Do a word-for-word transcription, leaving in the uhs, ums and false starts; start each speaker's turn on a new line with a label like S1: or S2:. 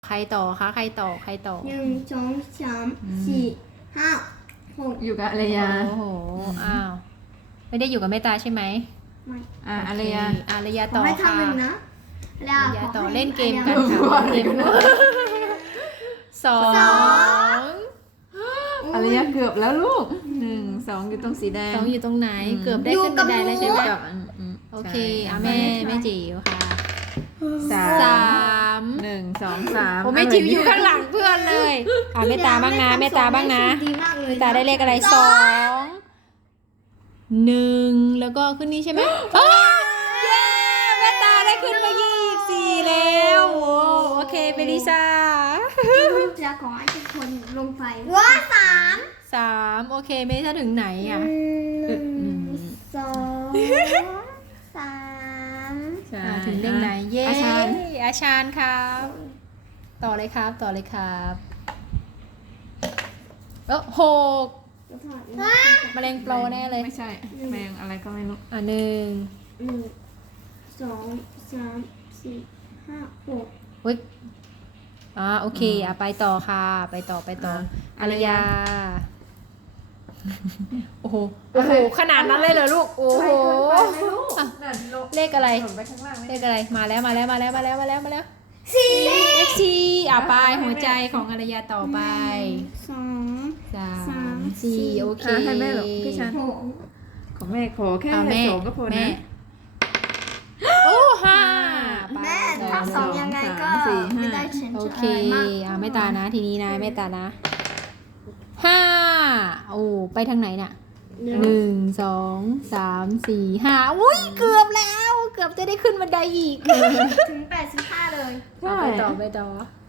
S1: ใครต่อคะใครต่อใครต่อ
S2: หนึ่งสองสามสี่ห้าหก
S3: อยู่กับอารยา
S1: โอ้โหอ้าวไม่ได้อยู่กับแม่ตาใช่ไหม
S2: ไม่
S3: อ่า
S1: โเค
S3: อารยา
S1: อารยา
S2: ขอ
S1: ต่อ
S2: ให้
S1: ค่ะ
S2: ทำหนึ่งนะแล้ว
S1: อารยา
S2: ข
S1: ต่อ
S2: ให้
S1: เล่นเกม
S2: อั
S1: กัน
S2: ยา
S1: ค่ะ
S3: อะไร
S1: เล่น
S3: กันนะ
S1: สอง
S3: อารยาเกือบแล้วลูกหนึ่งสองอยู่ตรงสีแดง
S1: สองอยู่ตรงไหน
S3: อืม
S1: เกือบได้ขึ้นบันไดแล้วใช่ไหม
S3: กับอืมอืม
S1: โอเค
S3: ใช่
S1: อ่ะแม่แม่จิ๋วค่ะ
S3: สา
S1: สาม ม
S3: หนึ่งสองสาม
S1: โอ้แม่จิ๋วอยู่ข้างหลังเพื่อนเลยอ่ะแม่ตาบ้างนะแม่ตาบ้างนะ
S2: ดีมากเลย
S1: แม่ตาได้เลขอะไรสองหนึ่งแล้วก็ขึ้นนี้ใช่ไหมเอ้ยเย้แม่ตาได้ขึ้นมายี่สิบสี่แล้วโอ้โอเคเบลิซ่า
S2: จะขอให้ทุกคนลงไปว่าสาม
S1: สามโอเคเมลิซ่าถึงไหนอ่ะ
S2: หนึ่งสองสาม
S3: ใช่
S1: อ่าถึงเลขไหนเย้
S3: อาชาน
S1: อาชานครับ ต่อเลยครับ ต่อเลยครับเออหกแมลงโปรแน่เลย
S3: ไม่ใช่แมงอะไรก็ไม่รู้
S1: อ่ะหนึ่ง
S2: หนึ่งสองสามสี่ห้าหก
S1: เฮ้ยอ่าโอเคอ่ะไปต่อค่ะ ไปต่อไปต่ออารยา โอ้โห โอ้โห ขนาดนั้นเลยเหรอลูก โอ้โห อ่ะ
S3: นั่นลง
S1: เลขอะไร
S3: หล่นไปข้างล่าง
S1: เลขอะไร มาแล้ว มาแล้ว มาแล้ว มาแล้ว มาแล้ว มาแล้วสี่เลขสี่อ่ะไปหัวใจของอารยาต่อไป
S2: สอง
S1: สา
S2: สาม
S1: มสี่โอเค
S3: อ่ะให้แม่หรอกพี่ชัน
S2: หก
S3: ของแม่ขอแค่
S1: อ่ะแม่
S3: สองก็พอ
S1: แม่
S3: นะ
S1: โอ้ห้าไป
S2: แม่
S1: ต่
S2: ถ้าสอง
S1: เลย
S2: ยังไงก็
S3: สามสี่ห้า
S2: ไม่ได้เฉน
S1: โอเค
S2: มาก
S1: อ่ะไม่ตานะทีนี้นะไม่ตานะห้าโอ้ไปทางไหนน่ะ
S2: หนึ่ง
S1: หนึ่งสองสามสี่ห้าอุ้ยเกือบแล้ว เกือบจะได้ขึ้นบันไดอีก
S2: ถึงแปดสิบห้าเลย
S1: เอาไปต่อไปต่อ